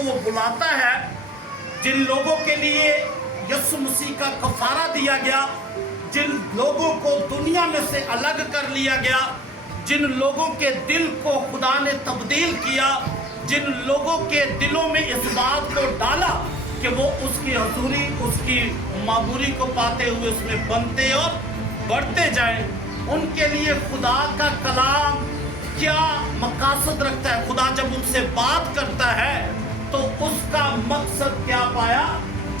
को वो बुलाता है, जिन लोगों के लिए यीशु मसीह का कफारा दिया गया, जिन लोगों को दुनिया में से अलग कर लिया गया, जिन लोगों के दिल को खुदा ने तब्दील किया, जिन लोगों के दिलों में इस बात को डाला कि वो उसकी हजूरी, उसकी माबूरी को पाते हुए उसमें बनते और बढ़ते जाएं, उनके लिए खुदा का कलाम क्या मकासद रखता है। खुदा जब उनसे बात करता है तो उसका मकसद क्या पाया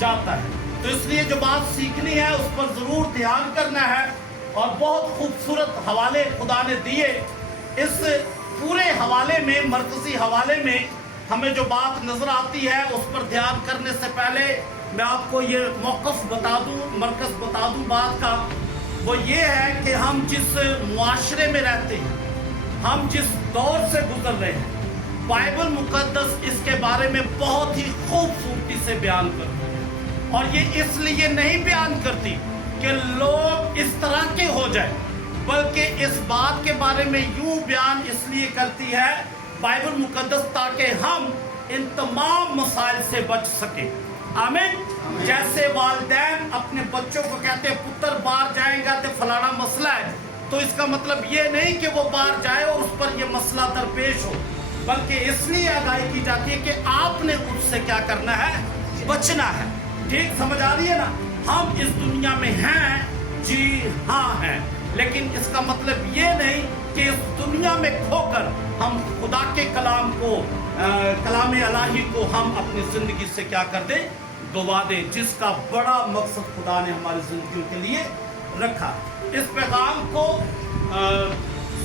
जाता है। तो इसलिए जो बात सीखनी है उस पर ज़रूर ध्यान करना है। और बहुत खूबसूरत हवाले खुदा ने दिए। इस पूरे हवाले में, मरकज़ी हवाले में हमें जो बात नज़र आती है उस पर ध्यान करने से पहले मैं आपको ये मौक़िफ़ बता दूँ, मरकज़ बता दूँ बात का। वो ये है कि हम जिस मुआशरे में रहते हैं, हम जिस दौर से गुजर रहे हैं, बाइबल मुक़द्दस इसके बारे में बहुत ही खूबसूरती से बयान करती है। और ये इसलिए नहीं बयान करती कि लोग इस तरह के हो जाए, बल्कि इस बात के बारे में यूं बयान इसलिए करती है बाइबल मुक़द्दस ताकि हम इन तमाम मसाइल से बच सकें। आमीन। जैसे वालिदैन अपने बच्चों को कहते हैं पुत्र बाहर जाएगा तो फलाना मसला है, तो इसका मतलब ये नहीं कि वो बाहर जाए और उस पर ये मसला दरपेश हो, बल्कि इसलिए आगाही की जाती है कि आपने उससे क्या करना है, बचना है। ठीक समझ आ रही है ना। हम इस दुनिया में हैं, जी हाँ हैं, लेकिन इसका मतलब ये नहीं कि इस दुनिया में खोकर हम खुदा के कलाम को, कलाम इलाही को हम अपनी ज़िंदगी से क्या कर दें, गवा दें, जिसका बड़ा मकसद खुदा ने हमारी ज़िंदगी के लिए रखा। इस पैगाम को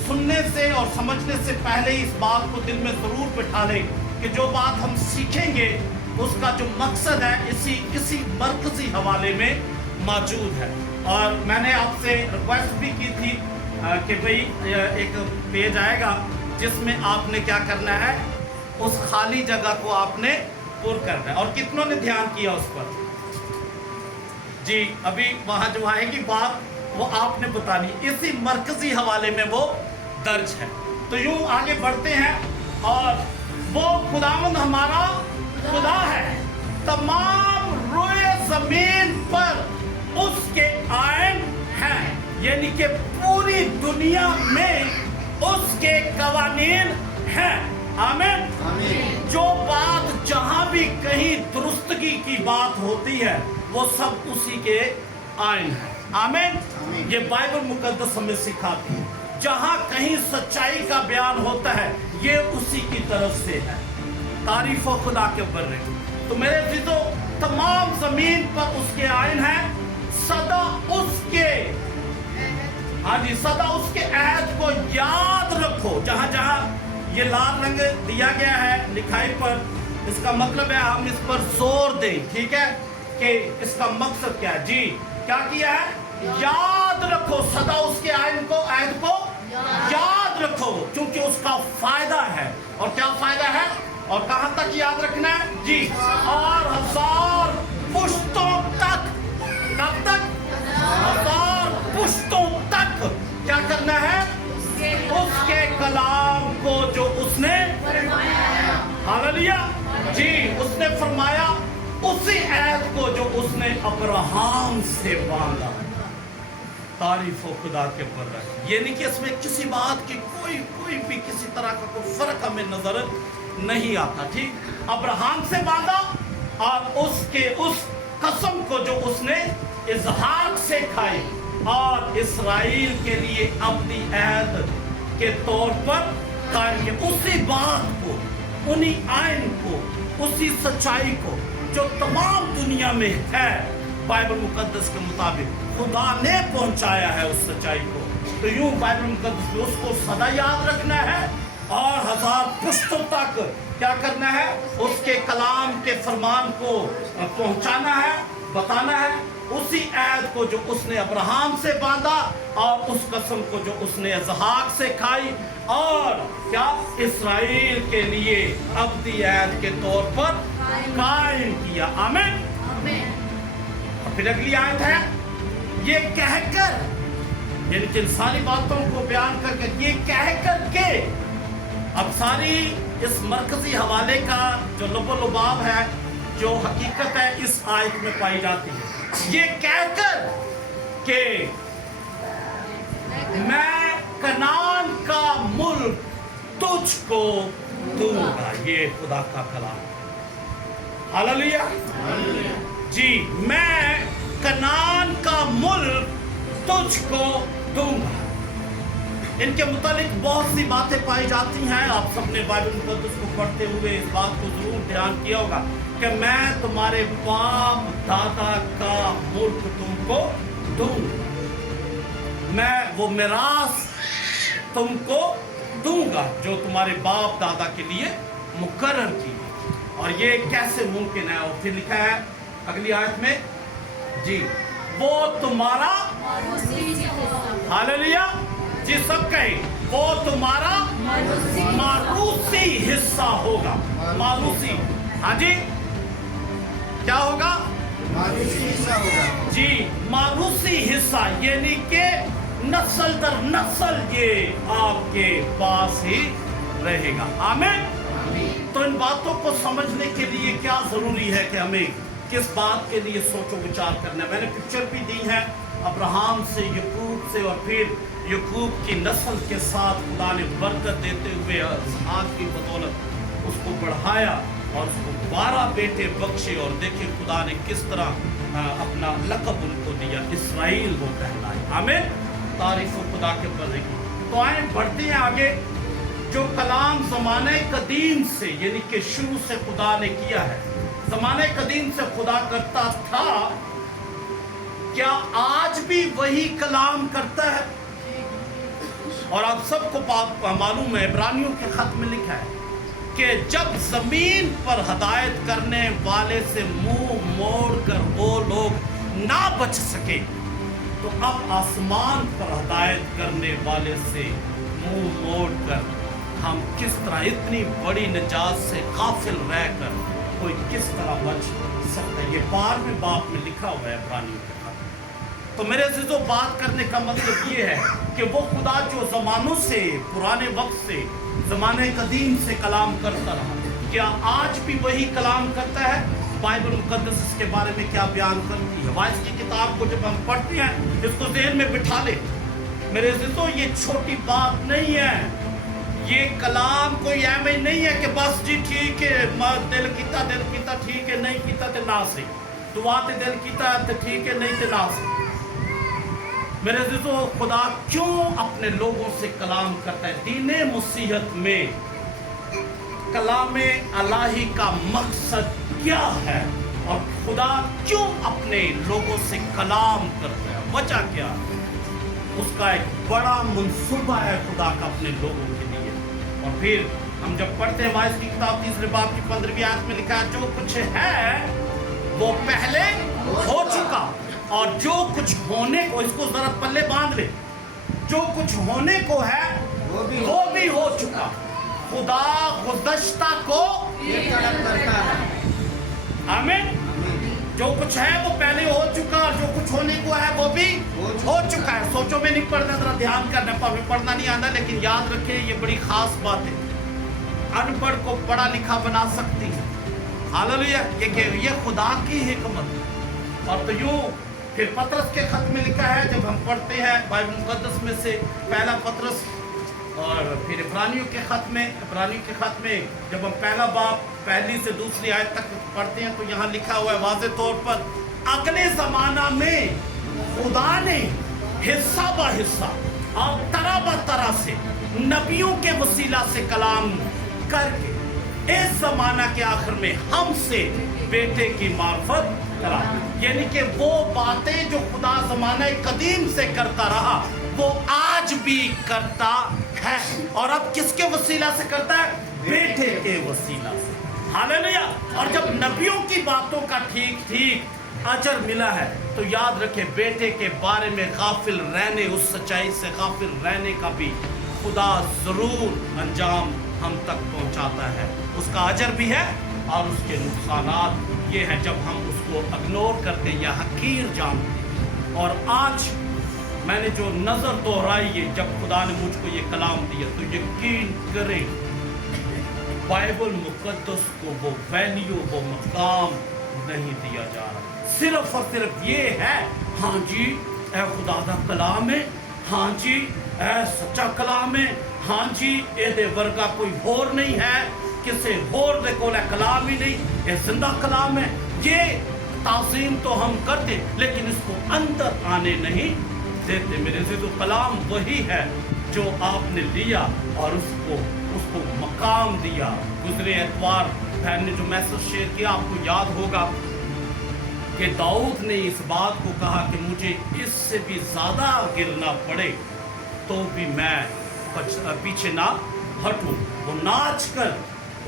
सुनने से और समझने से पहले इस बात को दिल में ज़रूर बिठा लें कि जो बात हम सीखेंगे उसका जो मकसद है इसी मरकज़ी हवाले में मौजूद है। और मैंने आपसे रिक्वेस्ट भी की थी कि भाई एक पेज आएगा जिसमें आपने क्या करना है, उस खाली जगह को आपने पूरा करना है। और कितनों ने ध्यान किया उस पर? जी, अभी वहाँ जो आएगी बात वो आपने बतानी, इसी मरकज़ी हवाले में वो दर्ज है। तो यूँ आगे बढ़ते हैं। और वो खुदावंद हमारा खुदा है, तमाम रोए ज़मीन पर उसके आइन हैं, यानी कि पूरी दुनिया में उसके कवानीन हैं। आमीन। जो बात जहाँ भी कहीं दुरुस्तगी की बात होती है वो सब उसी के आइन है। आमीन। ये बाइबल मुक़द्दस हमें सिखाती है, जहाँ कहीं सच्चाई का बयान होता है ये उसी की तरफ से है। तारीफ़ खुदा के बर्रे। तो मेरे जीतो, तमाम ज़मीन पर उसके आइन है, सदा उसके, हाँ जी, सदा उसके अहद को याद रखो। जहाँ जहाँ ये लाल रंग दिया गया है लिखाई पर, इसका मतलब है हम इस पर जोर दें, ठीक है, कि इसका मकसद क्या है। जी, क्या किया है? याद रखो, सदा उसके आइन को, अहद को याद रखो, क्योंकि उसका फायदा है। और क्या फायदा है और कहाँ तक याद रखना है? जी, और 1000 पुश्तों तक। कब तक? 1000 पुश्तों तक क्या करना है? उसके कलाम को जो उसने हालेलुया, जी, उसने फरमाया, उसी अहद को जो उसने अब्राहम से बांधा। तारीफ हो खुदा के ऊपर रहे। ये नहीं कि इसमें किसी बात की कोई भी किसी तरह का कोई फर्क हमें नजर नहीं आता। ठीक, अब्राहम से बांधा और उसके उस कसम को जो उसने इसहाक से खाई और इसराइल के लिए अपनी अहद के तौर पर कायम किया। उसी बात को, उन्हीं आइन को, उसी सच्चाई को जो तमाम दुनिया में है, बाइबल मुकद्दस के मुताबिक खुदा ने पहुंचाया है उस सच्चाई को। तो यूं बाइबल मुकद्दस में उसको सदा याद रखना है और 1000 पुश्तों तक क्या करना है? उसके कलाम के फरमान को पहुंचाना है, बताना है। उसी ऐद को जो उसने अब्राहम से बांधा और उस कसम को जो उसने इसहाक से खाई और क्या इस्राएल के लिए अब्दी ऐद के तौर पर कायम किया। आमीन। और फिर अगली आयत है, ये कहकर, यानी कि सारी बातों को बयान करके, ये कहकर के, अब सारी इस मरकजी हवाले का जो लुबाब है, जो हकीकत है, इस आयत में पाई जाती है। ये कहकर कि मैं कनान का मुल्क तुझको दूंगा, ये खुदा का कलाम। हालेलुया जी, मैं कनान का मुल्क तुझको दूंगा। इनके मुतालिक बहुत सी बातें पाई जाती हैं। आप सबने बाइबल मुक़द्दस को पढ़ते हुए इस बात को जरूर ध्यान किया होगा कि मैं तुम्हारे बाप दादा का मुल्क तुमको दूंगा, मैं वो मिरास तुमको दूंगा जो तुम्हारे बाप दादा के लिए मुकर्रर की। और ये कैसे मुमकिन है? और फिर लिखा है अगली आयत में, जी, वो तुम्हारा, हालेलुया जी, सब कहे, वो तुम्हारा मारूसी हिस्सा होगा। मारूसी, हाँ जी, क्या होगा? मारूसी हिस्सा होगा जी, मारूसी हिस्सा, यानी कि नस्ल दर नस्ल ये आपके पास ही रहेगा। आमीन। तो इन बातों को समझने के लिए क्या जरूरी है कि हमें किस बात के लिए सोचो विचार करना है। मैंने पिक्चर भी दी है अब्राहम से, यकूब से, और फिर यकूब की नस्ल के साथ खुदा ने बरकत देते हुए इसहाक की बदौलत उसको बढ़ाया और उसको 12 बेटे बख्शे। और देखिए खुदा ने किस तरह अपना लक़ब उनको दिया, इस्राएल वो कहलाए। हमें तारीफ खुदा के बदले की। तो आए बढ़ते हैं आगे। जो कलाम ज़माने कदीम से, यानी कि शुरू से खुदा ने किया है, ज़माने कदीम से खुदा करता था, क्या आज भी वही कलाम करता है? और आप सबको मालूम है, इब्रानियों के खत में लिखा है कि जब जमीन पर हदायत करने वाले से मुंह मोड़कर वो लोग ना बच सके, तो अब आसमान पर हदायत करने वाले से मुंह मोड़कर हम किस तरह इतनी बड़ी निजात से गाफिल रहकर कोई किस तरह बच सकता है। ये 12वें बाब में लिखा हुआ है इब्रानियों के खत। तो मेरे अज़ीज़ों, बात करने का मतलब ये है कि वो खुदा जो ज़मानों से, पुराने वक्त से, ज़माने कदीम से कलाम करता रहा, क्या आज भी वही कलाम करता है? बाइबल मुक़द्दस इसके बारे में क्या बयान करती है? वाइस की किताब को जब हम पढ़ते हैं, इसको ज़हन में बिठा ले मेरे अज़ीज़ों, ये छोटी बात नहीं है। ये कलाम कोई ऐम नहीं है कि बस जी ठीक है, दिल कीता ठीक है, नहीं कीता तो ना से, दुआ ते दिल कीता तो ठीक है, नहीं तो ना से। मेरे अज़ीज़ों, खुदा क्यों अपने लोगों से कलाम करता है? दीने मुसीहत में कलाम अलाही का मकसद क्या है? और खुदा क्यों अपने लोगों से कलाम करता है? वजह क्या है? उसका एक बड़ा मंसूबा है खुदा का अपने लोगों के लिए। और फिर हम जब पढ़ते हैं वाइस की किताब 3 बाब की 15वीं आयत में लिखा है, जो कुछ है वो पहले हो चुका, और जो कुछ होने को, इसको जरा पल्ले बांध ले, जो कुछ होने को है वो भी हो चुका। खुदा गुज़श्ता को एक तरफ करता है। आमीन। जो कुछ है वो पहले हो चुका, और जो कुछ होने को है वो भी हो चुका है। सोचो में नहीं पढ़ना, जरा ध्यान करना, पढ़ना नहीं आना, लेकिन याद रखें ये बड़ी खास बात है, अनपढ़ को पढ़ा लिखा बना सकती है। हालेलुया, ये खुदा की हिकमत। और तो यूं फिर पतरस के खत में लिखा है, जब हम पढ़ते हैं बाइबल मुक़द्दस में से पहला पतरस, और फिर इब्रानियों के खत में जब हम पहला बाब पहली से दूसरी आयत तक पढ़ते हैं, तो यहाँ लिखा हुआ है वाज़े तौर पर, अगले ज़माना में खुदा ने हिस्सा ब हिस्सा और तरह ब तरह से नबियों के वसीला से कलाम करके इस ज़माना के आखिर में हमसे बेटे की मार्फत करा। यानी कि वो बातें जो खुदा ज़माने कदीम से करता रहा, वो आज भी करता है। और अब किसके वसीला से करता है? बेटे के वसीला से। हालेलुया। और जब नबियों की बातों का ठीक अजर मिला है, तो याद रखें बेटे के बारे में गाफिल रहने, उस सच्चाई से गाफिल रहने का भी खुदा जरूर अंजाम हम तक पहुंचाता है। उसका अजर भी है और उसके नुकसानात ये हैं जब हम उसको इग्नोर करते या हकीर जानते हैं। और आज मैंने जो नज़र दोहराई है, जब खुदा ने मुझको ये कलाम दिया, तो यकीन करें बाइबल मुकद्दस को वो वैल्यू, वो मकाम नहीं दिया जा रहा। सिर्फ और सिर्फ ये है, हाँ जी ए खुदा दा कलाम है, हाँ जी ए सच्चा कलाम है, हाँ जी ए वर्गा कोई होर नहीं है, किसी होर दे कोल कलाम ही नहीं, ये जिंदा कलाम है। ये ताज़ीम तो हम करते लेकिन इसको अंदर आने नहीं देते। मेरे से तो कलाम वही है जो आपने लिया और उसको मकाम दिया। गुजरे एतवार बहन ने जो मैसेज शेयर किया, आपको याद होगा कि दाऊद ने इस बात को कहा कि मुझे इससे भी ज़्यादा गिरना पड़े तो भी मैं पीछे ना हटूं। वो नाच कर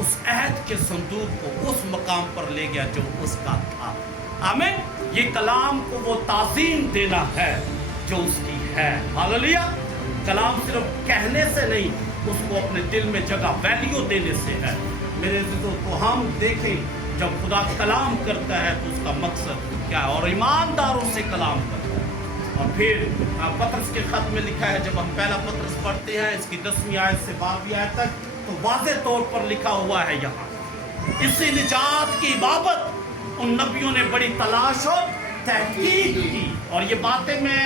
उस अहद के संदूक को उस मकाम पर ले गया जो उसका था। आमीन। ये कलाम को वो ताज़ीम देना है जो उसकी है। हालेलुया। कलाम सिर्फ कहने से नहीं, उसको अपने दिल में जगह वैल्यू देने से है। मेरे दोस्तों, तो हम देखें जब खुदा कलाम करता है तो उसका मकसद क्या है, और ईमानदारों से कलाम करता है। और फिर पतरस के खत में लिखा है, जब हम पहला पतरस पढ़ते हैं इसकी 10वीं आयत से 12वीं आयत तक, तो वाज़े तौर पर लिखा हुआ है यहाँ, इसी निजात की बाबत उन नबियों ने बड़ी तलाश और तहकीक की। और ये बातें मैं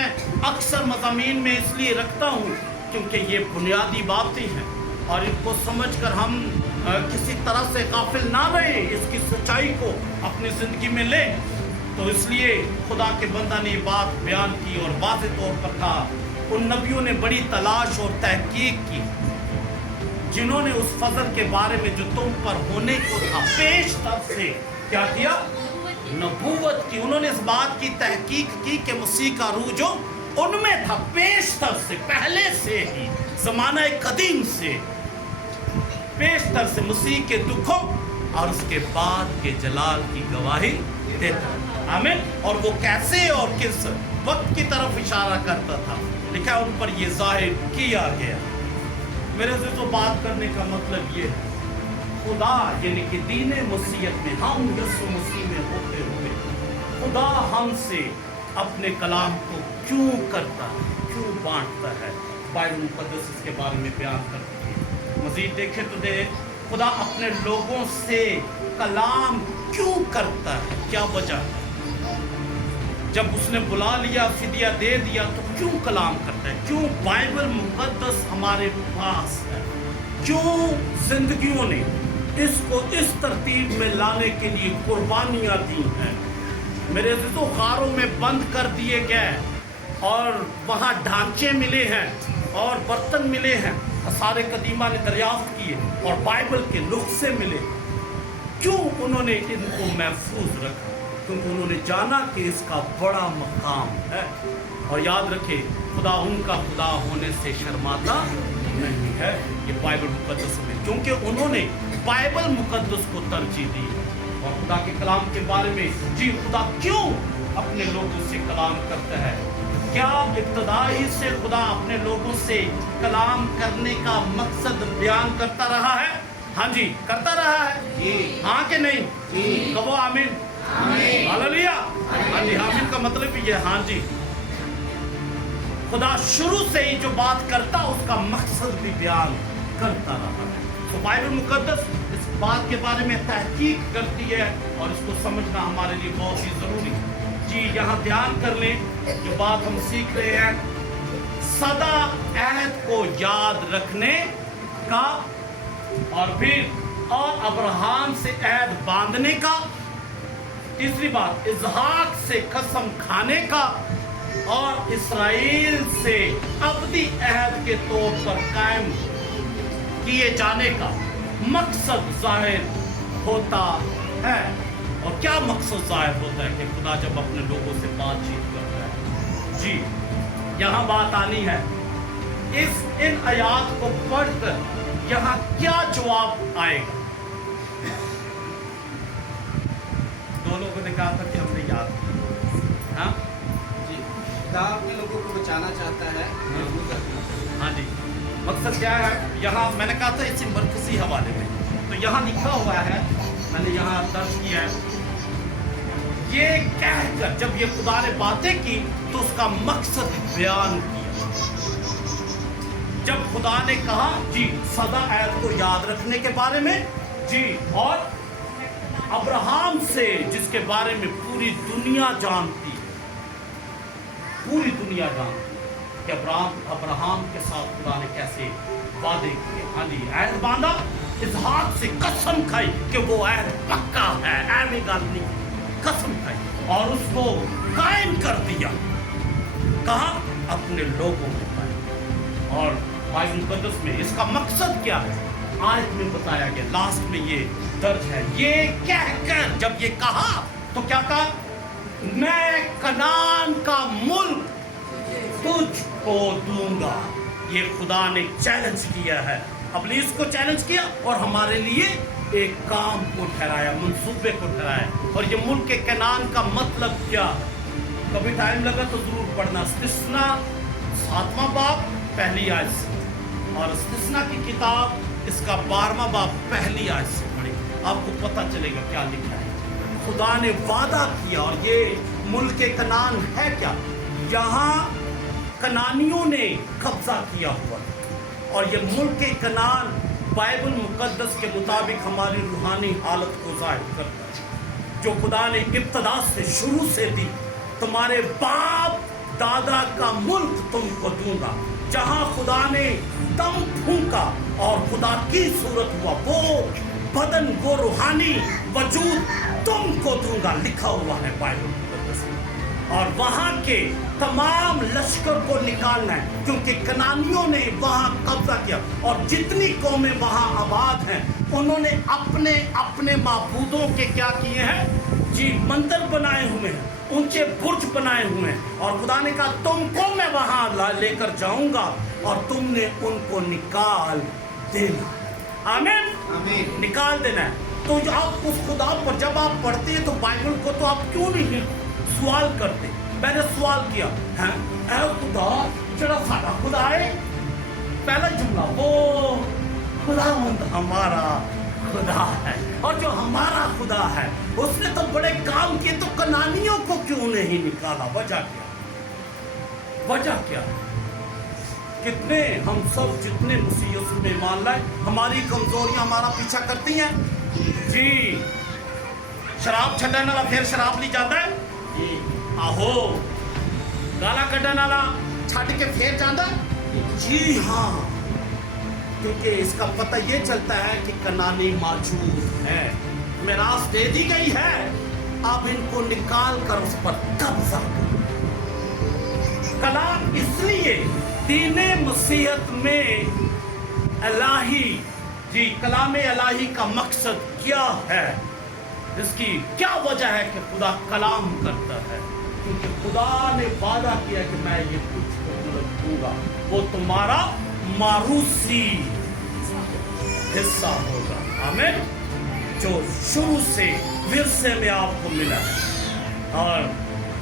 अक्सर मज़ामीन में इसलिए रखता हूँ क्योंकि ये बुनियादी बातें हैं और इनको समझकर हम किसी तरह से गाफिल ना रहे, इसकी सच्चाई को अपनी ज़िंदगी में लें। तो इसलिए खुदा के बंदा ने ये बात बयान की और वाज़े तौर पर कहा, उन नबियों ने बड़ी तलाश और तहकीक की जिन्होंने उस फजल के बारे में जो तुम पर होने को था पेश तब से क्या किया, नबूवत की। उन्होंने इस बात की तहकीक की कि मसीह का रूह जो उनमें था पेशतर से, पहले से ही, ज़माना कदीम से, पेशतर से मसीह के दुखों और उसके बाद के जलाल की गवाही देता। आमीन। और वो कैसे और किस वक्त की तरफ इशारा करता था, लिखा उन पर ये जाहिर किया गया। मेरे से तो बात करने का मतलब ये है, खुदा यानी कि दीन मसीहत में हम यीशु मसीह में होते हुए खुदा हमसे अपने कलाम को क्यों करता है, क्यों बांटता है। बाइबल मुकद्दस इसके बारे में बयान करती है। मज़ीद देखें तो खुदा अपने लोगों से कलाम क्यों करता है, क्या वजह है। जब उसने बुला लिया, फिदिया दे दिया, तो क्यों कलाम करता है, क्यों बाइबल मुकद्दस हमारे पास है, क्यों जिंदगियों ने इसको इस तरतीब में लाने के लिए कुर्बानियाँ दी हैं। मेरे दोस्तों, गारों में बंद कर दिए गए और वहाँ ढांचे मिले हैं और बर्तन मिले हैं, सारे कदीमा ने दरियाफ्त किए और बाइबल के नुस्खे मिले। क्यों उन्होंने इनको महफूज रखा, क्योंकि उन्होंने जाना कि इसका बड़ा मकाम है। और याद रखें, खुदा उनका खुदा होने से शर्माता नहीं है। ये बाइबल मुकद्दस में, क्योंकि उन्होंने बाइबल मुकद्दस को तरजीह दी और खुदा के कलाम के बारे में, जी खुदा क्यों अपने लोगों से कलाम करता है, क्या इब्तदाई से खुदा अपने लोगों से कलाम करने का मकसद बयान करता रहा है। हाँ जी, करता रहा है जी, हाँ कि नहीं जी, कहो आमीन। हालेलुया। हाँ जी, आमीन का मतलब ये, हाँ जी, खुदा शुरू से ही जो बात करता उसका मकसद भी बयान करता रहा है। तो बाइबल मुकद्दस इस बात के बारे में तहकीक करती है और इसको समझना हमारे लिए बहुत ही ज़रूरी है। जी, यहाँ ध्यान कर लें, जो बात हम सीख रहे हैं, सदा अहद को याद रखने का, और फिर और अब्राहम से अहद बांधने का। तीसरी बात, इज़हाक से कसम खाने का, और इसराइल से अबदी अहद के तौर पर कायम किए जाने का मकसद जाहिर होता है। और क्या मकसद जाहिर होता है कि खुदा जब अपने लोगों से बातचीत करता है। जी, यहाँ बात आनी है, इन आयात को पढ़कर यहाँ क्या जवाब आएगा। दो लोगों ने कहा था कि हमने याद किया। हाँ जी, खुदा अपने लोगों को बचाना चाहता है। हाँ जी, मकसद क्या है। यहाँ मैंने कहा था इसी मरकजी हवाले में, तो यहाँ लिखा हुआ है, मैंने यहाँ दर्ज किया है, ये कहकर जब ये खुदा ने बातें की तो उसका मकसद बयान किया। जब खुदा ने कहा जी सदा अहद को याद रखने के बारे में जी, और अब्राहम से, जिसके बारे में पूरी दुनिया जानती है, पूरी दुनिया जानती है कि अब्राहम के साथ खुदा ने कैसे वादे किए, हाँ जी, ऐद बांधा, इसहाक से कसम खाई कि वो ऐद पक्का है, ऐवे गल नहीं, कसम खाई और उसको कायम कर दिया। कहा? अपने लोगों में कायम। और बाइबल मुकद्दस में इसका मकसद क्या है आयत में बताया गया, लास्ट में ये दर्ज है। ये कहकर जब ये कहा तो क्या कहा? मैं कनान का मुल्क तुझको दूंगा। ये खुदा ने चैलेंज किया है, इब्लीस को चैलेंज किया और हमारे लिए एक काम को ठहराया, मंसूबे को ठहराया। और ये मुल्क के कनान का मतलब क्या? कभी टाइम लगा तो जरूर पढ़ना। इस्तिस्ना 7वां बाब पहली आयत से, और इस्तिस्ना की किताब इसका 12वां बाब पहली आयत से पढ़े, आपको पता चलेगा क्या लिखा है। खुदा ने वादा किया, और ये मुल्क के कनान है क्या? यहाँ कनानियों ने कब्जा किया हुआ, और ये मुल्क के कनान बाइबल मुकद्दस के मुताबिक हमारी रूहानी हालत को जाहिर करता है, जो खुदा ने इब्तदा से, शुरू से दी। तुम्हारे बाप दादा का मुल्क तुमको दूंगा। जहां खुदा ने दम फूंका और खुदा की सूरत हुआ, वो बदन, वो रूहानी वजूद तुमको दूंगा, लिखा हुआ है बाइबल मुकद्दस में। और वहां के तमाम लश्कर को निकालना है, क्योंकि कनानियों ने वहां कब्जा किया, और जितनी कौमें वहां आबाद हैं उन्होंने अपने अपने माबूदों के क्या किए हैं जी, मंदिर बनाए हुए हैं, ऊंचे बुर्ज बनाए हुए हैं। और खुदा ने कहा तुमको मैं वहां लेकर जाऊंगा और तुमने उनको निकाल देना। आमीन, आमीन, निकाल देना है। तो आप उस खुदा पर जब आप पढ़ते हैं तो बाइबल को तो आप क्यों नहीं सवाल करते? मैंने सवाल किया है, ऐ खुदा जरा सारा खुदा है, पहला जुमला, वो खुदावंद हमारा खुदा है, और जो हमारा खुदा है उसने तो बड़े काम किए, तो कनानियों को क्यों नहीं निकाला? वजह क्या? वजह क्या? कितने हम सब जितने मसीह यीशु में ईमान लाए, हमारी कमजोरियां हमारा पीछा करती हैं जी। शराब छड्डन वाला फिर शराब ली जाता है जी, आहो, गाला कड्डन वाला छड़ के फिर जाता है जी, हाँ, क्योंकि इसका पता ये चलता है कि कनानी मौजूद है, मिरास दे दी गई है, अब इनको निकाल कर उस पर कब्जा करो। कलाम इसलिए दीने मसीहत में इलाही जी, कलाम इलाही का मकसद क्या है, इसकी क्या वजह है कि खुदा कलाम करता है? क्योंकि खुदा ने वादा किया कि मैं ये तुझको दूंगा, वो तुम्हारा मारूसी हिस्सा होगा। आमीन, जो शुरू से विरसे में आपको मिला है। और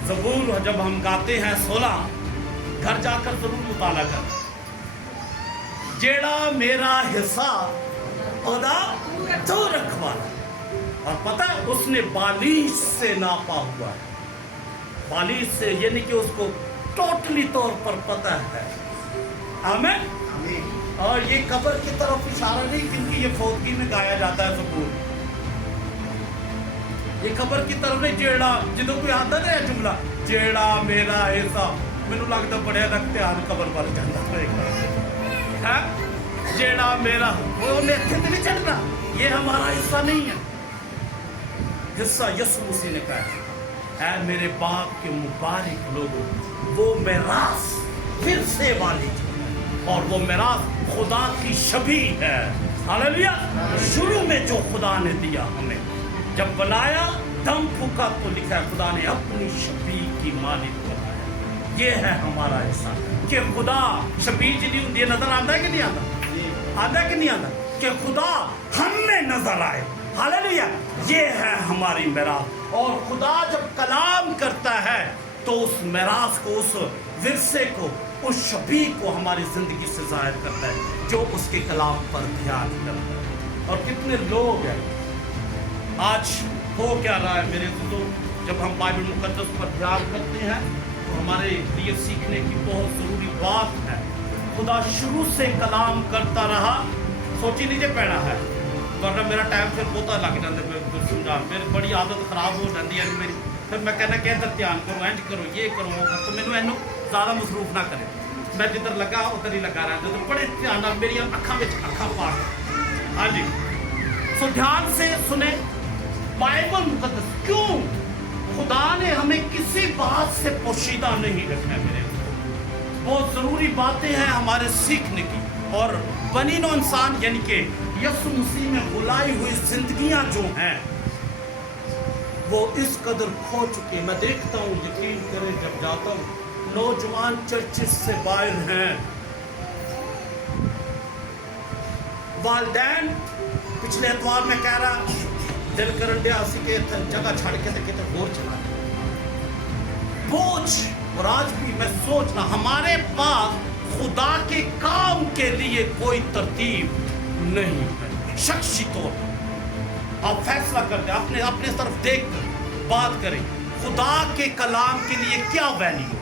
ज़बूर जब हम गाते हैं 16, घर जाकर जरूर मुताला कर, जेड़ा मेरा हिस्सा ओदा तो रखवाला। और पता है उसने बालिश से नापा हुआ है, बालिश से, यानी कि उसको टोटली तौर पर पता है। आमीन। और ये कब्र की तरफ इशारा नहीं, क्योंकि ये फौतगी में गाया जाता है ज़बूर, ये कब्र की तरफ नहीं। जेड़ा जो कोई आता ना जुमला, जेड़ा मेरा हिस्सा, मैनू लगता बड़े का ध्यान कब्र पर जाता है, जेड़ा मेरा, वो इत्थे तो नहीं चढ़ना, ये हमारा हिस्सा नहीं है। हिस्सा यीशु मसीह ने कहा है मेरे बाप के मुबारक लोगों, वो मिरास फिर से वाली, और वो मिरास खुदा की शबी है। हालेलुया। शुरू में जो खुदा ने दिया हमें, जब बनाया दम फूका तो लिखा है खुदा ने अपनी शबी की मालिक बनाया। ये है हमारा हिस्सा कि खुदा शबी जिनी होंगी नजर आता है कि नहीं आता? आता है कि नहीं आता? कि खुदा हमें नजर आए। हालेलुया। ये है हमारी मिरास। और खुदा जब कलाम करता है तो उस मिरास को, उस विरसे को, उस शबी को हमारी जिंदगी से जाहिर करता है, जो उसके कलाम पर ध्यान करता है। और कितने लोग हैं आज हो क्या रहा है मेरे दोस्तों, जब हम बाइबल मुकद्दस पर ध्यान करते हैं तो हमारे लिए सीखने की बहुत ज़रूरी बात है। खुदा शुरू से कलाम करता रहा। सोची लीजिए, पहला है वरना मेरा टाइम फिर बहुता लग जाता है समझा फिर बड़ी आदत खराब हो जाती है मेरी फिर मैं कहना कि इधर ध्यान करो इंज करो ये करो वो करो तो मैंने इनू ज़्यादा मसरूफ ना करे मैं जिधर लगा उधर ही लगा रहता तो बड़े ध्यान नाल मेरी अखा में अखा पार हाँ जी सो ध्यान से सुने बाइबल मुकद्दस क्यों खुदा ने हमें किसी बात से पोशीदा नहीं रखना है मेरे बहुत ज़रूरी बातें हैं हमारे सीखने की और बनी नो इंसान यानी कि यीशु मसीह में बुलाई हुई जिंदगियां जो हैं वो इस कदर खो चुके मैं देखता हूँ यकीन करें जब जाता हूँ नौजवान चर्चिस से बाहर हैं वालदैन पिछले एतवार में कह रहा दिल करन दिया असी के जगह छड़ के तो कितने बोझ चला बोझ और आज भी मैं सोचना हमारे पास खुदा के काम के लिए कोई तरतीब नहीं है शख्सी तौर पर आप फैसला करते अपने अपने तरफ देख कर बात करें खुदा के कलाम के लिए क्या वैल्यू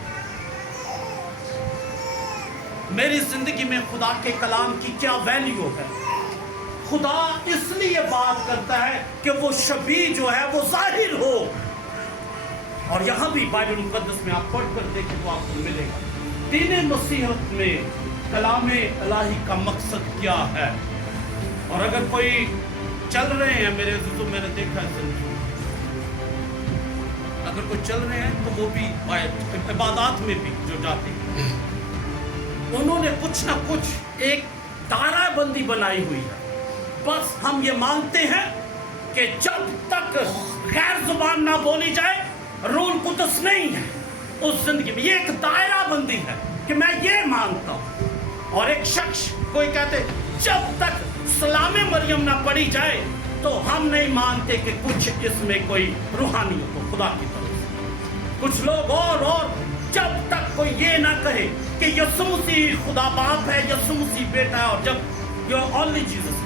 मेरी जिंदगी में खुदा के कलाम की क्या वैल्यू है खुदा इसलिए बात करता है कि वो शबी जो है वो जाहिर हो और यहाँ भी बाइबल मुकद्दस में आप पढ़ कर देखें तो आपको मिलेगा दीन नसीहत में कलाम इलाही का मकसद क्या है और अगर कोई चल रहे हैं मेरे तो मैंने देखा है अगर कोई चल रहे हैं तो वो भी इबादत में भी जो जाते हैं उन्होंने कुछ ना कुछ एक दायराबंदी बनाई हुई है बस हम ये मानते हैं कि जब तक गैर जुबान ना बोली जाए रूल कुदस नहीं है उस जिंदगी में ये एक दायराबंदी है कि मैं ये मानता हूँ और एक शख्स कोई कहते जब तक सलामे मरियम ना पढ़ी जाए तो हम नहीं मानते कि कुछ इसमें कोई रूहानियत हो खुदा की तरफ से कुछ लोग और जब तक कोई ये ना कहे कि यीशु मसीह खुदा बाप है यीशु मसीह बेटा है और जब यू ओनली जीसस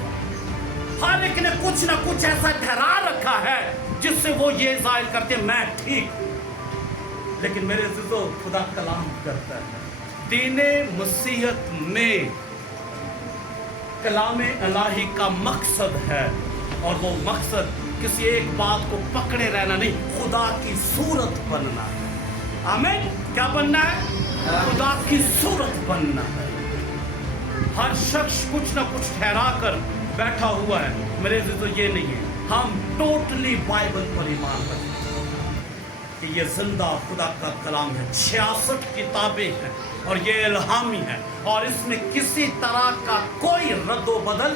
हर एक ने कुछ ना कुछ ऐसा ठहरा रखा है जिससे वो ये जाहिर करते मैं ठीक लेकिन मेरे अज़ीज़ों खुदा कलाम करता है दीने मसीहत में कलाम इलाही का मकसद है और वो मकसद किसी एक बात को पकड़े रहना नहीं खुदा की सूरत बनना है आमीन क्या बनना है खुदा की सूरत बनना है हर शख्स कुछ ना कुछ ठहरा कर बैठा हुआ है मेरे तो ये नहीं है हम टोटली बाइबल पर ईमान रखते हैं कि ये जिंदा खुदा का कलाम है 66 किताबें हैं और ये इल्हामी है और इसमें किसी तरह का कोई रद्दो बदल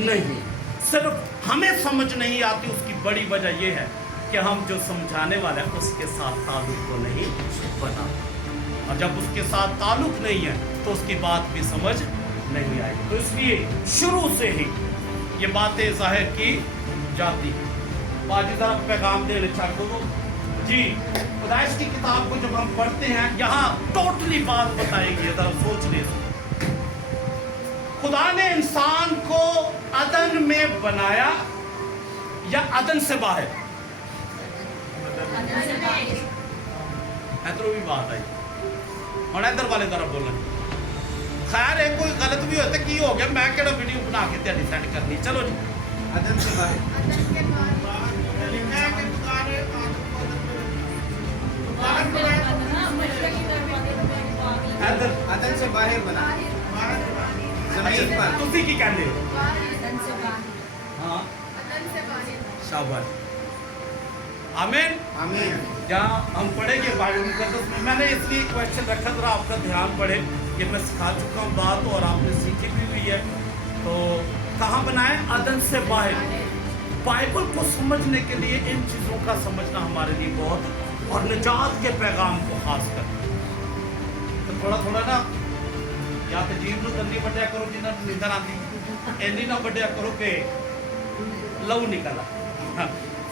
नहीं सिर्फ हमें समझ नहीं आती उसकी बड़ी वजह यह है कि हम जो समझाने वाले हैं उसके साथ ताल्लुक को नहीं बना और जब उसके साथ ताल्लुक नहीं है तो उसकी बात भी समझ नहीं आएगी तो इसलिए शुरू से ही ये बातें जाहिर की जाती हैं बाजी ज़रा पैगाम देने चाहते हो जी पैदाइश की किताब को जब हम पढ़ते हैं यहाँ टोटली बात बताएगी ज़रा सोचने से खुदा ने इंसान को अदन में बनाया या अदन से बाहर इधर भी बात आई और इधर वाले तरफ बोलना खैर है कोई गलत भी होता की हो गया मैं केड़ा वीडियो बना के तैयारी सेंड करनी चलो जी अदन से बाहर अदन से बाहर बना जमीन पर तुसी की कहते हो हाँ शाबाश आमीन आमीन जहाँ हम पढ़ेंगे बाइबल मुकद्दस में मैंने इसलिए क्वेश्चन रखा जरा आपका ध्यान पड़े कि मैं सिखा चुका हूँ बात और आपने सीखी भी हुई है तो कहाँ बनाए अदन से बाहर बाइबल को समझने के लिए इन चीज़ों का समझना हमारे लिए बहुत और निजात के पैगाम को खास कर तो थोड़ा थोड़ा ना या तो जीव ਨੂੰ ਤੰਨੀ ਵੱਡਿਆ ਕਰੋ ਜਿੰਨਾ ਨੂੰ ਨੀਂਦਰ ਆਉਂਦੀ ਇੰਨੀ ਨਾ ਵੱਡਿਆ ਕਰੋ ਕਿ ਲਹੂ ਨਿਕਲ ਆ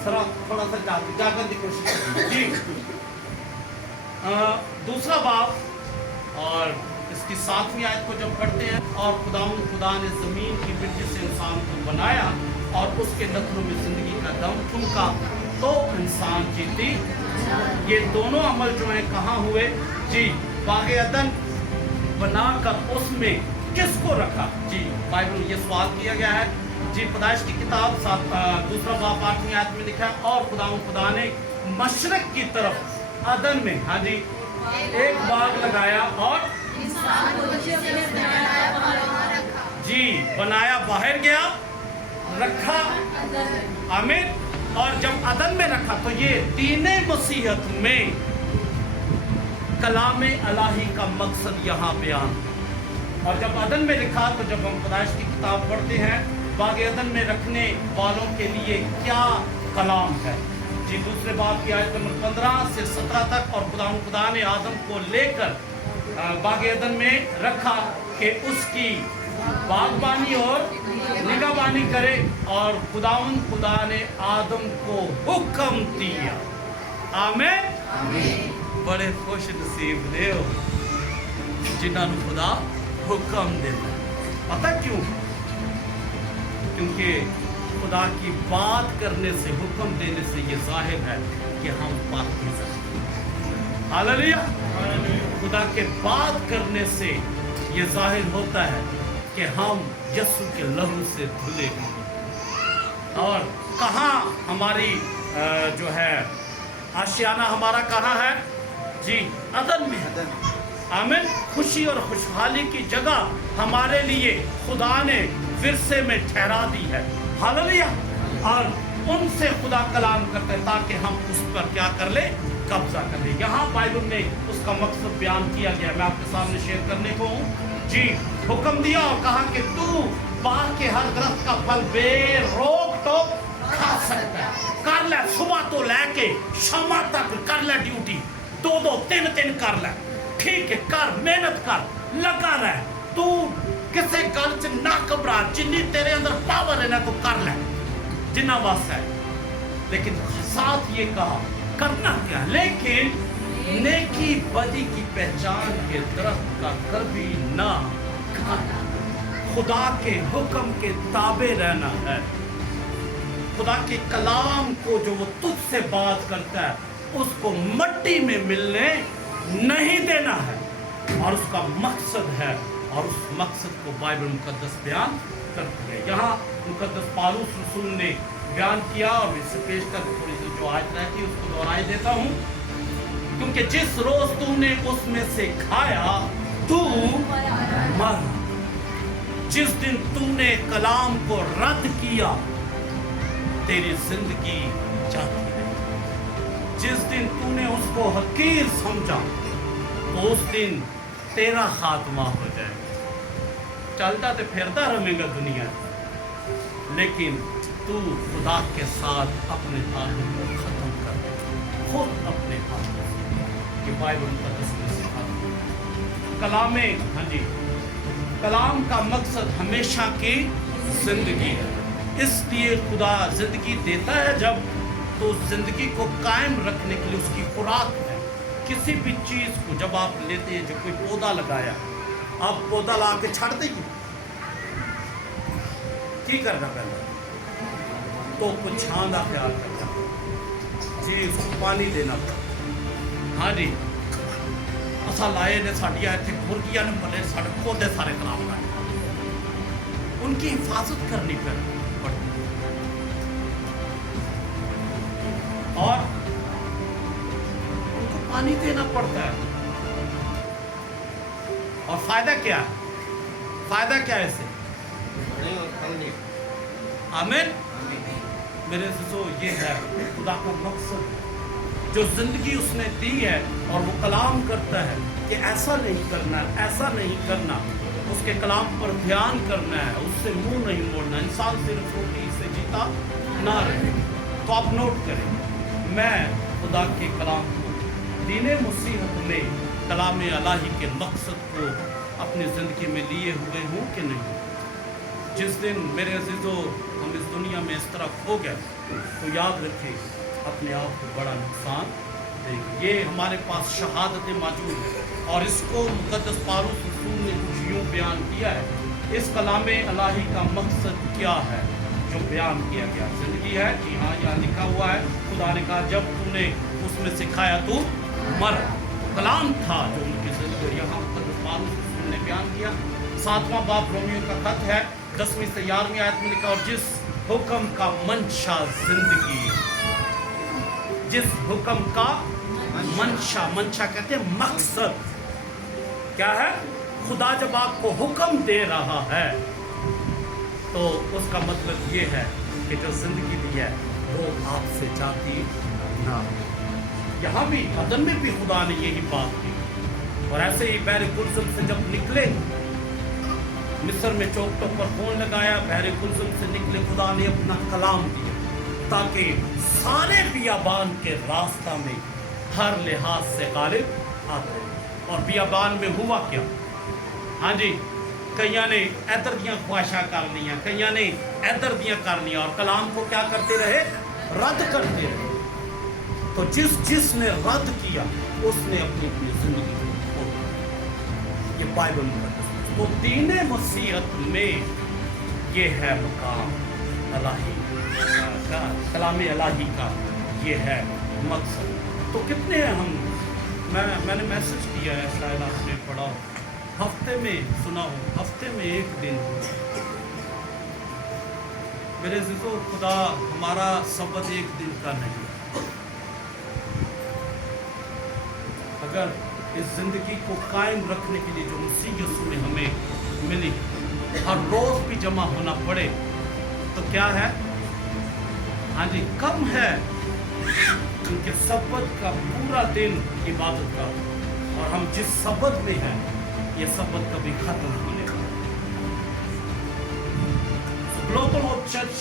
थोड़ा थोड़ा सा जागने की कोशिश करें जी दूसरा बाब और इसकी 7वीं आयत को जब पढ़ते हैं और खुदा ने ज़मीन की मिट्टी से इंसान को बनाया और उसके नथनों में ज़िंदगी का दम फूंका तो इंसान जीती ये दोनों अमल जो हैं कहाँ हुए जी बाग़े अदन बनाकर उसमें किसको रखा जी बाइबल में ये सवाल किया गया है जी पैदाइश की किताब दूसरा बाब 8वीं आयत में लिखा है, और खुदा ने मशरक की तरफ अदन में, हाँ जी, एक बाग लगाया और जी बनाया, बाहर गया, रखा, आमीन। और जब अदन में रखा तो ये दीने मसीहत में कलाम इलाही का मकसद यहाँ बयान। और जब अदन में लिखा तो जब हम पैदाइश की किताब पढ़ते हैं, बाग अदन में रखने वालों के लिए क्या कलाम है। जी दूसरे बाब की आयत नंबर 15 से 17 तक, और खुदा ने आदम को लेकर बाग अदन में रखा कि उसकी बागबानी और निगहबानी करे, और खुदा ने आदम को हुक्म दिया। आमीन। बड़े खुश नसीब ने हो जिन्होंने खुदा हुक्म देता है। पता क्यों? क्योंकि खुदा की बात करने से, हुक्म देने से ये जाहिर है कि हम पाकीज़ा हैं। हालेलुया। खुदा के बात करने से ये जाहिर होता है कि हम यीशु के लहू से धुले हैं। और कहाँ हमारी जो है आशियाना हमारा कहाँ है? जी अदन में है। आमीन। खुशी और खुशहाली की जगह हमारे लिए खुदा ने विरसे में ठहरा दी है। हालेलुया। और उनसे खुदा कलाम करते हैं ताकि हम उस पर क्या कर ले? कब्जा कर ले। यहाँ बाइबल में उसका मकसद बयान किया गया, मैं आपके सामने शेयर करने को हूँ। जी हुक्म दिया और कहा कि तू बाग के हर दरख्त का फल बेरोक टोक खा सकता है। कर ले, सुबह तो लेके शाम तक कर ले ड्यूटी, 2-2 3-3 कर ले, ठीक है, कर, मेहनत कर, लगा रह। तू किसी गल च ना घबरा, जिन्नी तेरे अंदर पावर है ना तो कर ले, जिन्ना वास है। लेकिन साथ ये कहा करना क्या? लेकिन नेकी बदी की पहचान के दरख्त का कभी ना खाना। खुदा के हुक्म के ताबे रहना है। खुदा के कलाम को जो वो तुझसे बात करता है उसको मट्टी में मिलने नहीं देना है। और उसका मकसद है, और उस मकसद को बाइबल मुकद्दस बयान करती है। यहाँ मुकद्दस पौलुस रसूल ने बयान किया, और इससे पेश कर थोड़ी सी जो आयत रहती है उसको दोहराई देता हूँ। क्योंकि जिस रोज तूने उसमें से खाया तू मर। जिस दिन तूने कलाम को रद्द किया तेरी जिंदगी जाती रही। जिस दिन तूने उसको हकीर समझा तो उस दिन तेरा खात्मा हो जाएगा। चलता तो फिरता रहेगा दुनिया, लेकिन तू खुदा के साथ अपने ताल्लुक को खत्म कर दे, खुद अपने हाथों से। कि बाइबल मुकद्दस में सिखाती है कलामे, हाँ जी, कलाम का मकसद हमेशा की जिंदगी है। इसलिए खुदा जिंदगी देता है जब, तो जिंदगी को कायम रखने के लिए उसकी खुराक है। किसी भी चीज़ को जब आप लेते हैं, जब कोई पौधा लगाया, आप पौधा ला के छाड़ देंगे, की करना पहले तो कुछ छां का ख्याल करना जी, उसको पानी देना पड़ता। हाँ जी, असा लाए ने साड़िया इतने मुर्गिया ने बने साढ़े पौधे सारे खराब कर, उनकी हिफाजत करनी पड़ती और उनको पानी देना पड़ता है। और फायदा क्या है? फायदा क्या है इससे? आमीन। मेरे से तो ये है खुदा का मकसद, जो जिंदगी उसने दी है, और वो कलाम करता है कि ऐसा नहीं करना, ऐसा नहीं करना, उसके कलाम पर ध्यान करना है, उससे मुंह नहीं मोड़ना। इंसान सिर्फ रोटी से जीता ना रहे। तो आप नोट करें, मैं खुदा के कलाम को, दीने मुसीहत में कलाम इलाही के मकसद को अपनी ज़िंदगी में लिए हुए हूँ कि नहीं। जिस दिन मेरे अजीज़ों हम इस दुनिया में इस तरह खो गए तो याद रखें अपने आप को बड़ा नुकसान देगी। ये हमारे पास शहादतें मौजूद हैं, और इसको मुकद्दस पौलुस रसूल ने कुछ यूँ बयान किया है। इस कलाम इलाही का मकसद क्या है जो बयान किया गया? जिंदगी है। जी हाँ, यहाँ लिखा हुआ है, खुदा ने कहा जब तूने उसमें से खाया तू मर। कलाम था जो उनकी जिंदगी, यहाँ मुकद्दस पौलुस रसूल ने बयान किया 7वां बाब रोमियो का खत है 10वीं से 11वीं आयत में लिखा, और जिस हुक्म का मंशा जिंदगी, जिस हुक्म का मंशा, मंशा कहते हैं मकसद, क्या है? खुदा जब आपको हुक्म दे रहा है तो उसका मतलब ये है कि जो जिंदगी दी है वो आपसे जाती ना। यहाँ भी अदन में भी खुदा ने यही बात की, और ऐसे ही बहरे कुलसुम से जब निकले, मिस्र में चौकटों पर फोन लगाया, बहरे कुलसुम से निकले, खुदा ने अपना कलाम दिया ताकि सारे बियाबान के रास्ता में हर लिहाज से गालिब आते। और बियाबान में हुआ क्या? हाँ जी, कईयां ने इधर दियां ख्वाहिशां कर लियां, कईयां ने इधर दियां कर लियां, और कलाम को क्या करते रहे? रद्द करते रहे। तो जिसने रद्द किया उसने अपनी जिंदगी को खो दिया। ये बाइबल में तो दीने मसीहत में ये है मकाम अलाही का, कलाम अलाही का ये है मकसद। तो कितने हैं हम? मैंने मैसेज किया है, शायद आपने पढ़ा हो, हफ्ते में सुना हो, हफ्ते में एक दिन। मेरे अज़ीज़ों, खुदा हमारा सबद एक दिन का नहीं। अगर इस ज़िंदगी को कायम रखने के लिए जो मसीह यीशु में हमें मिली, हर रोज़ भी जमा होना पड़े तो क्या है? हाँ जी, कम है, क्योंकि सबद का पूरा दिन इबादत का, और हम जिस सबद में हैं ये सबद कभी खत्म होने वाला। ग्लोबल होप चर्च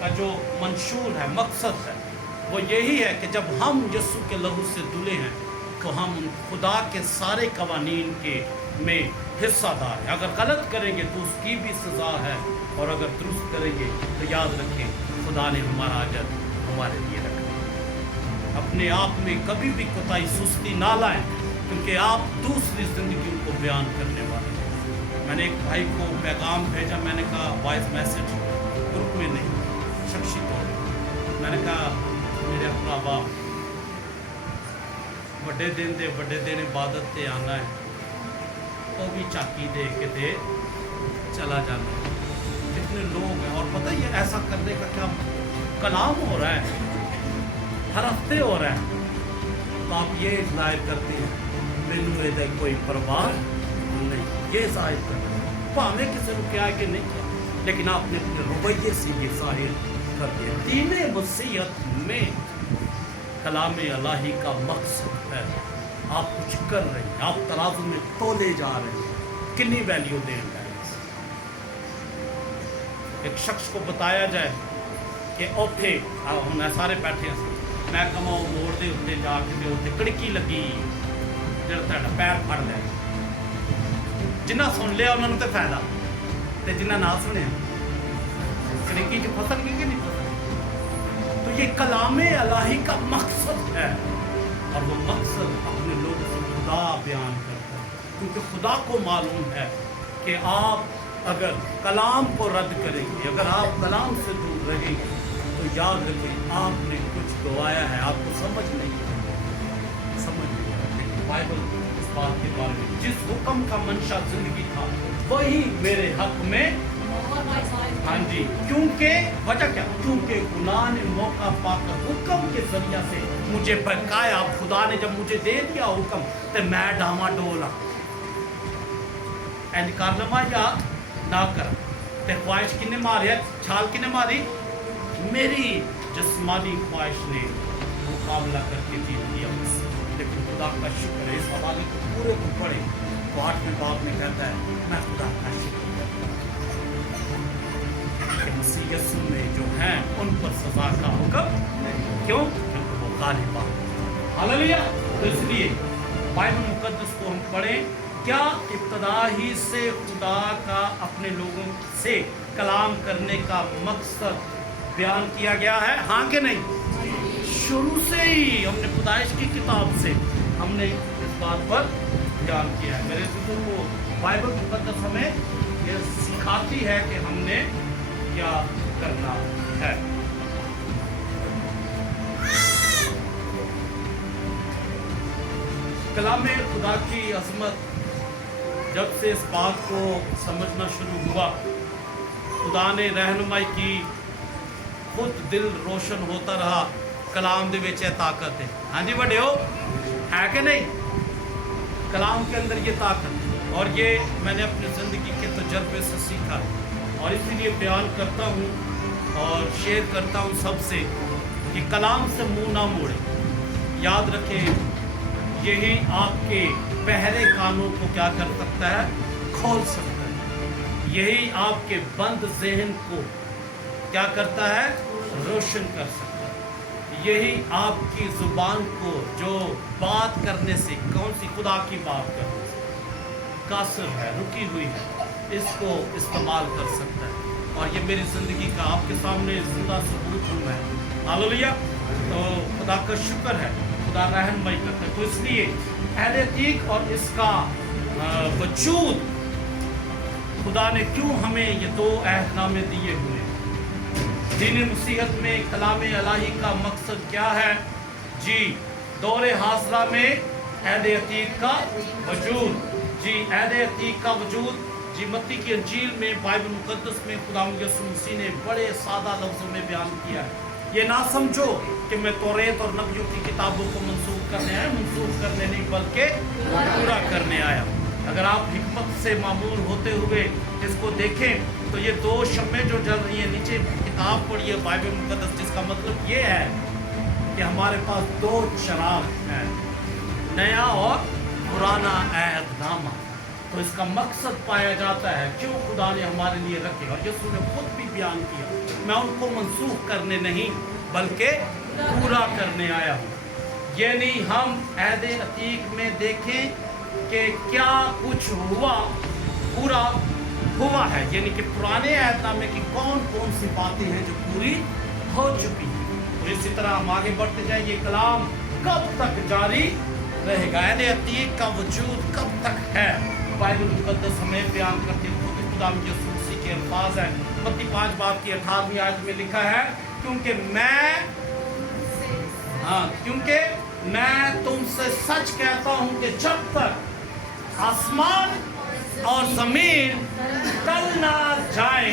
का जो मंशूर है, मकसद है, वो यही है कि जब हम यीशु के लहू से धुले हैं तो हम खुदा के सारे कवानीन के में हिस्सादार हैं। अगर गलत करेंगे तो उसकी भी सज़ा है, और अगर दुरुस्त करेंगे तो याद रखें खुदा ने हमारा अजर हमारे लिए रखा। अपने आप में कभी भी कोताही सुस्ती ना लाएं, क्योंकि आप दूसरी ज़िंदगी को बयान करने वाले हैं। मैंने एक भाई को पैगाम भेजा, मैंने कहा वॉइस मैसेज, ग्रुप में नहीं, शख्सी तौर पर। मैंने कहा मेरे अपना बाप बड़े दिन इबादत से आना है, तो भी झाकी दे के दे चला जाना है। जितने लोग हैं, और पता ही है ऐसा करने का क्या कलाम हो रहा है, हर हफ्ते हो रहा है, तो आप ये जाहिर करते हैं मैनू ये कोई परवाह नहीं, ये जाहिर करते हैं भावें किसी को क्या है कि नहीं किया, लेकिन आपने अपने रवैये से ये जाहिर कर दिया। दीने मसीहत में कलाम अलाही का मकसद है, आप कुछ कर रहे हैं, आप तराजू में तोले जा रहे हैं, कितनी वैल्यू दे रहे हैं। एक शख्स को बताया जाए कि उथे हम सारे बैठे हैं, मैं कमा मोड़ के उत्ते जाके उत्ते कड़की लगी जो पैर फड़ लिया, जिन्हें सुन लिया उन्होंने तो फायदा, तो जिन्हें ना सुने कड़की च फसल कि नहीं फसल। तो ये कलाम अलाही का मकसद है, और वो मकसद अपने लोगों से खुदा बयान करता है, क्योंकि खुदा को मालूम है कि आप अगर कलाम को रद्द करेंगे, अगर आप कलाम से दूर रहेंगे, तो याद रखें आपने कुछ गवाया है, आपको समझ नहीं है। लेकिन बाइबल इस बात के बारे में, जिस हुक्म का मंशा जिंदगी था वही मेरे हक में, हाँ जी, क्योंकि वजह क्या? क्योंकि गुनाह ने मौका पाकर हुक्म के जरिया से मुझे बहकाया। खुदा ने जब मुझे दे दिया हुक्म तो मैं डामाडोल कारनामा याद ना कर, ते ख्वाहिश किने मारे, छाल किने मारी? मेरी जिस्मानी ख्वाहिश ने मुकाबला करके जीत लिया। लेकिन खुदा का शुक्र है, इस हवाले को पूरे को पढ़े तो 8वें बाब में कहता है मैं खुदा का शुक्र मसीह यीशु में जो हैं उन पर सजा का हुक्म नहीं। क्यों? क्योंकि वो गालिब हैं। हालेलुया। तो इसलिए बाइबल मुकद्दस को हम पढ़ें, क्या इब्तदा ही से खुदा का अपने लोगों से कलाम करने का मकसद बयान किया गया है? हाँ कि नहीं? शुरू से ही हमने पैदाइश की किताब से हमने इस बात पर बयान किया है। मेरे को बाइबल मुकद्दस हमें ये सिखाती है कि हमने क्या करना है। कलाम खुदा की अजमत जब से इस बात को समझना शुरू हुआ, खुदा ने रहनुमाई की, खुद दिल रोशन होता रहा। कलाम दे विच ताकत है। हाँ जी बड़े हो, है कि नहीं? कलाम के अंदर ये ताकत है, और ये मैंने अपनी ज़िंदगी के तजर्बे से सीखा है, और इसीलिए बयान करता हूँ और शेयर करता हूँ सबसे कि कलाम से मुंह ना मोड़े। याद रखें, यही आपके बहरे कानों को क्या कर सकता है? खोल सकता है। यही आपके बंद ज़हन को क्या करता है? रोशन कर सकता है। यही आपकी ज़ुबान को, जो बात करने से, कौन सी? खुदा की बात करने से कासर है, रुकी हुई है, इसको इस्तेमाल कर सकता है। और ये मेरी ज़िंदगी का आपके सामने ज़िंदा सबूत हूँ मैं। हालेलुया। तो खुदा का शुक्र है, खुदा रहनुमाई करता है। तो इसलिए अहद अतीक और इसका वजूद, खुदा ने क्यों हमें ये दो अहदनामे दिए हुए हैं? दीन मुसीहत में कलाम इलाही का मकसद क्या है? जी, दौरे हासरा में अहद अतीक का वजूद। जी, अहद अतीक का वजूद। जी, मत्ती की अंजील में, बाइबल मुकद्दस में खुदा यीशु मसीह ने बड़े सादा लफ्ज़ों में बयान किया है। ये ना समझो कि मैं तौरेत और नबियों की किताबों को मंसूख करने आया, मंसूख करने नहीं बल्कि पूरा करने आया। अगर आप हिकमत से मामूल होते हुए इसको देखें तो ये दो शम्में जो जल रही हैं, नीचे किताब पढ़िए बाइबल मुकद्दस, जिसका मतलब ये है कि हमारे पास दो चिराग हैं, नया और पुराना अहदनामा। तो इसका मकसद पाया जाता है क्यों खुदा ने हमारे लिए रखे, और यीशु ने खुद भी बयान किया, मैं उनको मंसूख करने नहीं बल्कि पूरा करने आया हूँ। यानी हम अहद अतीक में देखें कि क्या कुछ हुआ, पूरा हुआ है, यानी कि पुराने अहदनामे की कौन कौन सी बातें हैं जो पूरी हो चुकी हैं। तो इसी तरह हम आगे बढ़ते जाएं। ये कलाम कब तक जारी रहेगा? अहद अतीक का वजूद कब तक है? बाइबल मुकद्दस हमें बयान करते हैं, खुद खुदा यीशु मसीह के अल्फाज हैं। मत्ती 5 बाब की 18वीं आयत में लिखा है, क्योंकि मैं तुमसे सच कहता हूं कि जब तक आसमान और जमीन टल ना जाए,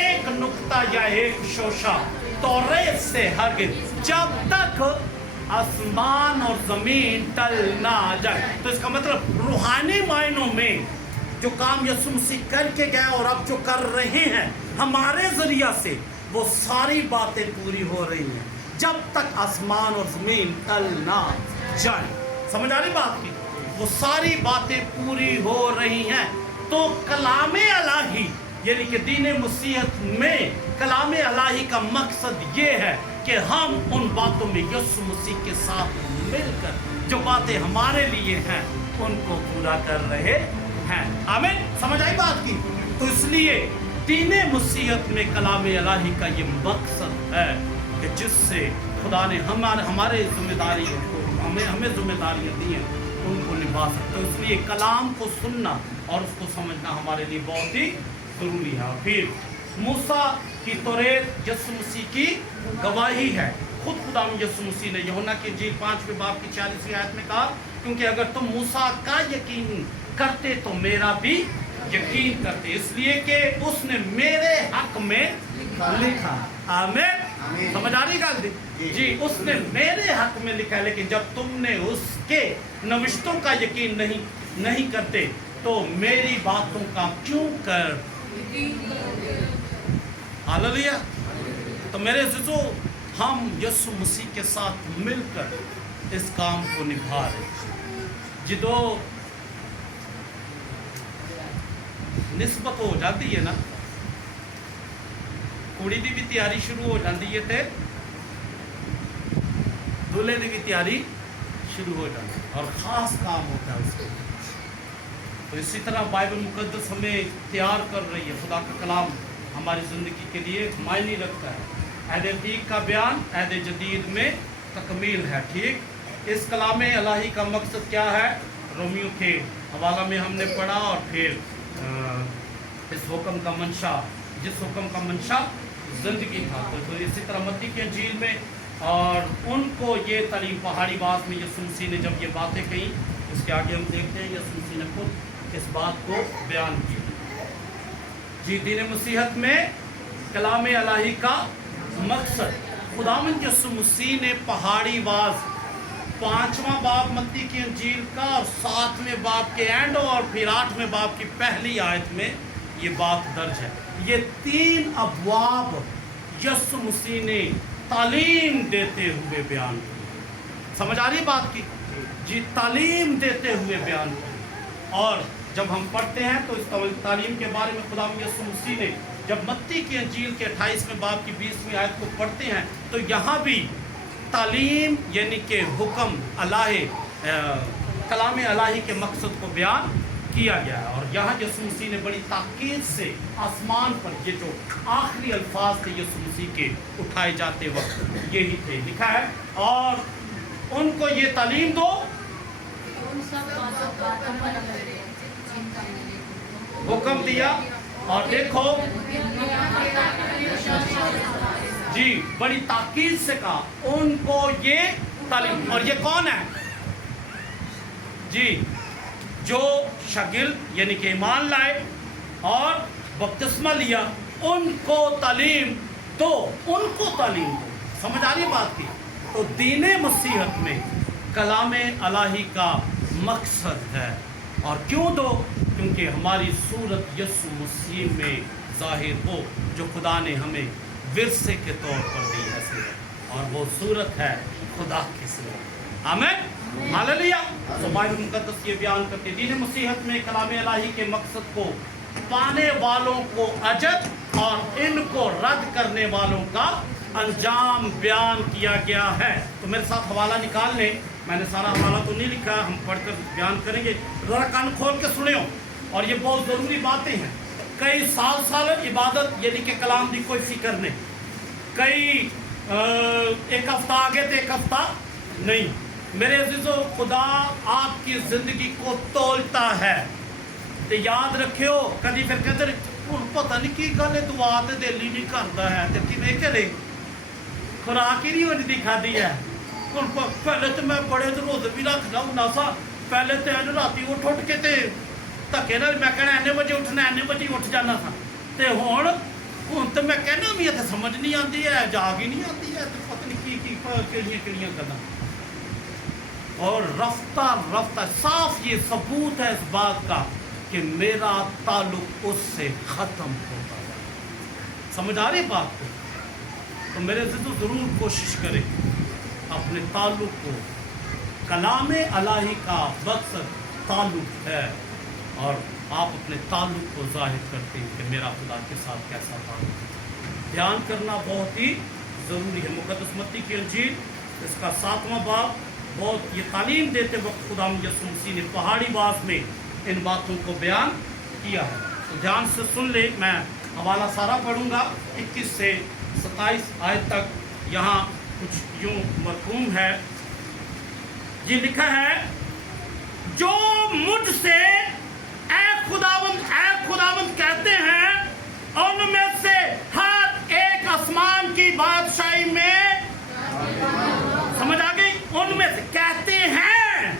एक नुक्ता या एक शोशा तौरेत से हरगिज़, जब तक आसमान और ज़मीन टल ना जाए। तो इसका मतलब रूहानी मायनों में जो काम यीशु मसीह करके गए और अब जो कर रहे हैं हमारे ज़रिया से, वो सारी बातें पूरी हो रही हैं जब तक आसमान और ज़मीन टल ना जाए। समझ आ रही बात की? वो सारी बातें पूरी हो रही हैं। तो कलाम इलाही यानी कि दीन मुसीहत में कलाम इलाही का मकसद ये है कि हम उन बातों में यीशु मसीह के साथ मिलकर जो बातें हमारे लिए हैं उनको पूरा कर रहे हैं। आमीन। समझ आई बात की? तो इसलिए दीन मुसीहत में कलाम इलाही का ये मकसद है कि जिससे खुदा ने हमारे जिम्मेदारियों को, हमें जिम्मेदारियाँ दी हैं, उनको निभा सकते। तो इसलिए कलाम को सुनना और उसको समझना हमारे लिए बहुत ही ज़रूरी है। फिर मूसा की तौरेत यीशु मसीह की गवाही है। खुद खुदा यीशु मसीह ने यूहन्ना की इंजील 5वें बाब की 40वीं आयत में कहा, क्योंकि अगर तुम मूसा का यकीन करते तो मेरा भी यकीन करते, इसलिए कि उसने मेरे हक में लिखा। आमीन। समझ आ रही गल जी? उसने मेरे हक में लिखा है, लेकिन जब तुमने उसके नविश्तों का यकीन नहीं करते तो मेरी बातों का क्यों कर? हालेलुया। तो मेरे अज़ीज़ों, हम यीशु मसीह के साथ मिलकर इस काम को निभा रहे। जिदो निस्बत हो जाती है ना, कुड़ी की भी तैयारी शुरू हो जाती है तो दूल्हे की भी तैयारी शुरू हो जाती है, और ख़ास काम होता है उसको। तो इसी तरह बाइबल मुकद्दस हमें तैयार कर रही है। खुदा का कलाम हमारी ज़िंदगी के लिए मायने रखता है। अहद अतीक का बयान अहद जदीद में तकमील है। ठीक, इस कलाम इलाही का मकसद क्या है? रोमियो के हवाला में हमने पढ़ा, और फिर इस हुक्म का मंशा, जिस हुक्म का मंशा ज़िंदगी था। तो इसी तरह मत्ती की अंजील में, और उनको ये तालीम पहाड़ी बात में यीशु मसीह ने जब ये बातें कही, उसके आगे हम देखते हैं यीशु मसीह ने खुद इस बात को बयान किया। जी, दीन मसीहत में कलाम इलाही का मकसद, खुदावंद यीशु मसीह ने पहाड़ी वाज 5वां बाब मत्ती की इंजील का और 7वें बाब के एंड और फिर 8वें बाब की पहली आयत में ये बात दर्ज है। ये 3 अबवाब यीशु मसीह ने तालीम देते हुए बयान की। समझ आ रही बात की? जी, तालीम देते हुए बयान की। और जब हम पढ़ते हैं तो इस तालीम के बारे में खुदा यीशु मसीह ने जब मत्ती की इंजील के 28वें बाब की 20वीं आयत को पढ़ते हैं तो यहाँ भी तालीम यानी कि हुक्म अलाही, कलाम अलाही के मकसद को बयान किया गया है। और यहाँ यीशु मसीह ने बड़ी ताकीद से आसमान पर ये जो आखिरी अल्फाज थे यीशु मसीह के उठाए जाते वक्त यही थे, लिखा है, और उनको ये तालीम दो, हुक्म दिया। और देखो जी, बड़ी ताकीद से कहा उनको ये तालीम। और ये कौन है? जी, जो शागिर्द यानी कि ईमान लाए और बपतिस्मा लिया, उनको तालीम दो, उनको तालीम दो। समझ आ रही बात की? तो दीन मसीहत में कलाम इलाही का मकसद है। और क्यों दो? क्योंकि हमारी सूरत यीशु मसीह में ज़ाहिर हो जो खुदा ने हमें विरसे के तौर पर दी है, और वो सूरत है खुदा की सूरत। आमीन, हालेलुया। तो बाइबल मुकद्दस ये बयान करती है दीन मसीहत में कलाम इलाही के मकसद को पाने वालों को अजर और इनको रद्द करने वालों का अंजाम बयान किया गया है। तो मेरे साथ हवाला निकाल लें। मैंने सारा हवाला तो नहीं लिखा, हम पढ़कर बयान करेंगे। ज़रा कान खोल के सुनियो, और ये बहुत ज़रूरी बातें हैं। कई साल इबादत यानी कि कलाम की कोई फिक्र नहीं, कई एक हफ्ता आगे तो एक हफ्ता नहीं। मेरे अजीजों, खुदा आपकी ज़िंदगी को तोलता है। तो याद रखियो, कभी फिर कहते पता नहीं की गल है, दुआ तो दिल ही नहीं करता है, तो किमें करे, खुराक ही नहीं होनी दिखाती है। पहले तो मैं बड़े रोज भी रखना होंगे सा, पहले तो एन राती उठ के तो धक्के ना मैं कहना इन्ने बजे उठना, इन्ने बजे उठ जाना था। तो हुण तो मैं कहना भी इतने समझ नहीं आती है, जाग ही नहीं आती है, तो पता नहीं की किहड़ियां गल्लां। और रफ्ता रफ्ता साफ ये सबूत है इस बात का कि मेरा ताल्लुक उससे ख़त्म होता है। समझ आ रही बात को? तो मेरे से तो ज़रूर कोशिश करें अपने ताल्लुक को, कलाम इलाही का मकसद ताल्लुक है, और आप अपने ताल्लुक को जाहिर करते हैं कि मेरा खुदा के साथ कैसा ताल्लुक है। ध्यान करना बहुत ही ज़रूरी है। मुकद्दस मत्ती की इंजील इसका 7वां बाब बहुत ये तालीम देते वक्त खुदा यीशु मसीह ने पहाड़ी वास में इन बातों को बयान किया है। तो ध्यान से सुन ले, मैं हवाला सारा पढ़ूंगा 21 से 27 आयत तक। यहाँ कुछ यूँ मरकूम है जी, लिखा है, जो मुझसे ऐ खुदावंद कहते हैं, उनमें से हर एक आसमान की बादशाही में, समझ आ गई? उनमें से कहते हैं,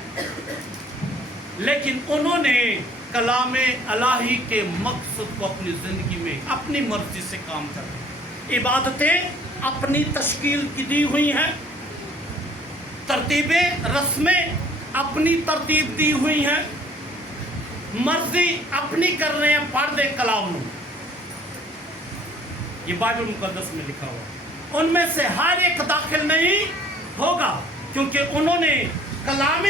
लेकिन उन्होंने कलाम इलाही के मकसद को अपनी ज़िंदगी में अपनी मर्जी से काम कर, इबादतें अपनी तश्कील की दी हुई हैं, तरतीबें रस्में अपनी तरतीब दी हुई हैं, मर्जी अपनी कर रहे हैं, पढ़ दे कलाम। ये बाइबल मुकद्दस में लिखा हुआ। उनमें से हर एक दाखिल नहीं होगा, क्योंकि उन्होंने कलाम